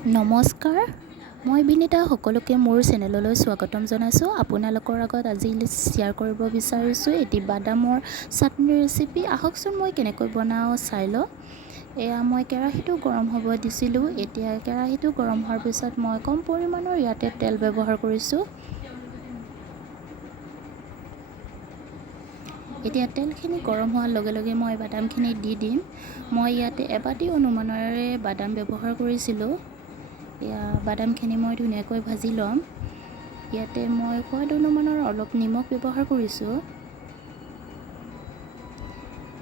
নমস্কাৰ, মই বিনীতা সকলোকে মোৰ চেনেললৈ স্বাগতম জনাইছোঁ। আপোনালোকৰ আগত আজি শ্বেয়াৰ কৰিব বিচাৰিছোঁ এটি বাদামৰ চাটনি ৰেচিপি। আহকচোন মই কেনেকৈ বনাওঁ চাই লওঁ। এয়া মই কেৰাহীটো গৰম হ'ব দিছিলোঁ। এতিয়া কেৰাহীটো গৰম হোৱাৰ পিছত মই কম পৰিমাণৰ ইয়াতে তেল ব্যৱহাৰ কৰিছোঁ। এতিয়া তেলখিনি গৰম হোৱাৰ লগে লগে মই বাদামখিনি দি দিম। মই ইয়াতে এবাটি অনুমানেৰে বাদাম ব্যৱহাৰ কৰিছিলোঁ। এয়া বাদামখিনি মই ধুনীয়াকৈ ভাজি ল'ম। ইয়াতে মই সোৱাদ অনুমানৰ অলপ নিমখ ব্যৱহাৰ কৰিছোঁ।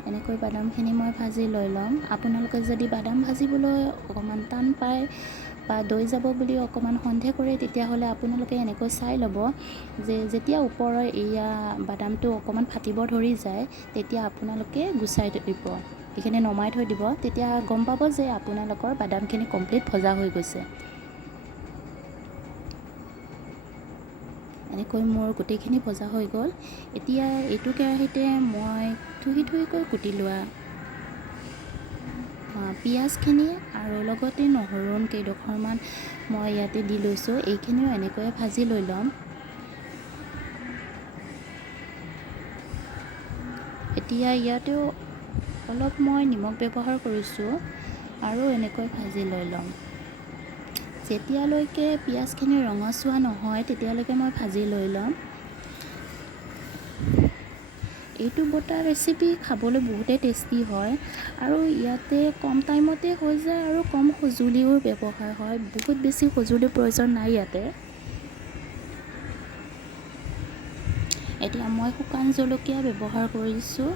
এনেকৈ বাদামখিনি মই ভাজি লৈ ল'ম। আপোনালোকে যদি বাদাম ভাজিবলৈ অকণমান টান পায় বা দৈ যাব বুলি অকণমান সন্দেহ কৰে, তেতিয়াহ'লে আপোনালোকে এনেকৈ চাই ল'ব যে যেতিয়া ওপৰৰ এয়া বাদামটো অকণমান ফাটিব ধৰি যায়, তেতিয়া আপোনালোকে গুচাই দিব, এইখিনি নমাই থৈ দিব। তেতিয়া গম পাব যে আপোনালোকৰ বাদামখিনি কমপ্লিট ভজা হৈ গৈছে। এনেকৈ মোৰ গোটেইখিনি ভজা হৈ গ'ল। এতিয়া এইটো কেৰাহীতে মই থুহিকৈ কুটি লোৱা পিঁয়াজখিনি আৰু লগতে নহৰু কেইডোখৰমান মই ইয়াতে দি লৈছোঁ। এইখিনিও এনেকৈ ভাজি লৈ ল'ম। এতিয়া ইয়াতেও অলপ মই নিমখ ব্যৱহাৰ কৰিছোঁ আৰু এনেকৈ ভাজি লৈ ল'ম। যেতিয়ালৈকে পিঁয়াজখিনি ৰঙচুৱা নহয় তেতিয়ালৈকে মই ভাজি লৈ ল'ম। এইটো বটা ৰেচিপি খাবলৈ বহুতেই টেষ্টি হয় আৰু ইয়াতে কম টাইমতে হৈ যায় আৰু কম সঁজুলিও ব্যৱহাৰ হয়। বহুত বেছি সঁজুলিৰ প্ৰয়োজন নাই ইয়াতে। এতিয়া মই শুকান জলকীয়া ব্যৱহাৰ কৰিছোঁ।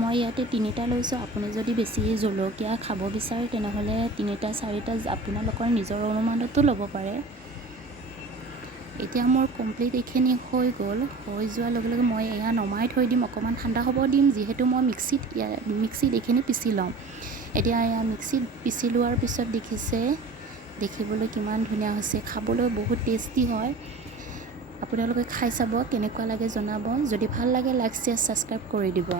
মই ইয়াতে 3টা লৈছোঁ। আপুনি যদি বেছি জলকীয়া খাব বিচাৰে তেনেহ'লে 3টা 4টা আপোনালোকৰ নিজৰ অনুমানতো ল'ব পাৰে। এতিয়া মোৰ কমপ্লিট এইখিনি হৈ গ'ল। হৈ যোৱাৰ লগে লগে মই এয়া নমাই থৈ দিম, অকণমান ঠাণ্ডা হ'ব দিম, যিহেতু মই মিক্সিত এইখিনি পিচি ল'ম। এতিয়া এয়া মিক্সিত পিচি লোৱাৰ পিছত দেখিবলৈ কিমান ধুনীয়া হৈছে, খাবলৈ বহুত টেষ্টি হয়। আপোনালোকে খাই চাব, কেনেকুৱা লাগে জনাব। যদি ভাল লাগে লাইক, শ্বেয়াৰ, ছাবস্ক্ৰাইব কৰি দিব।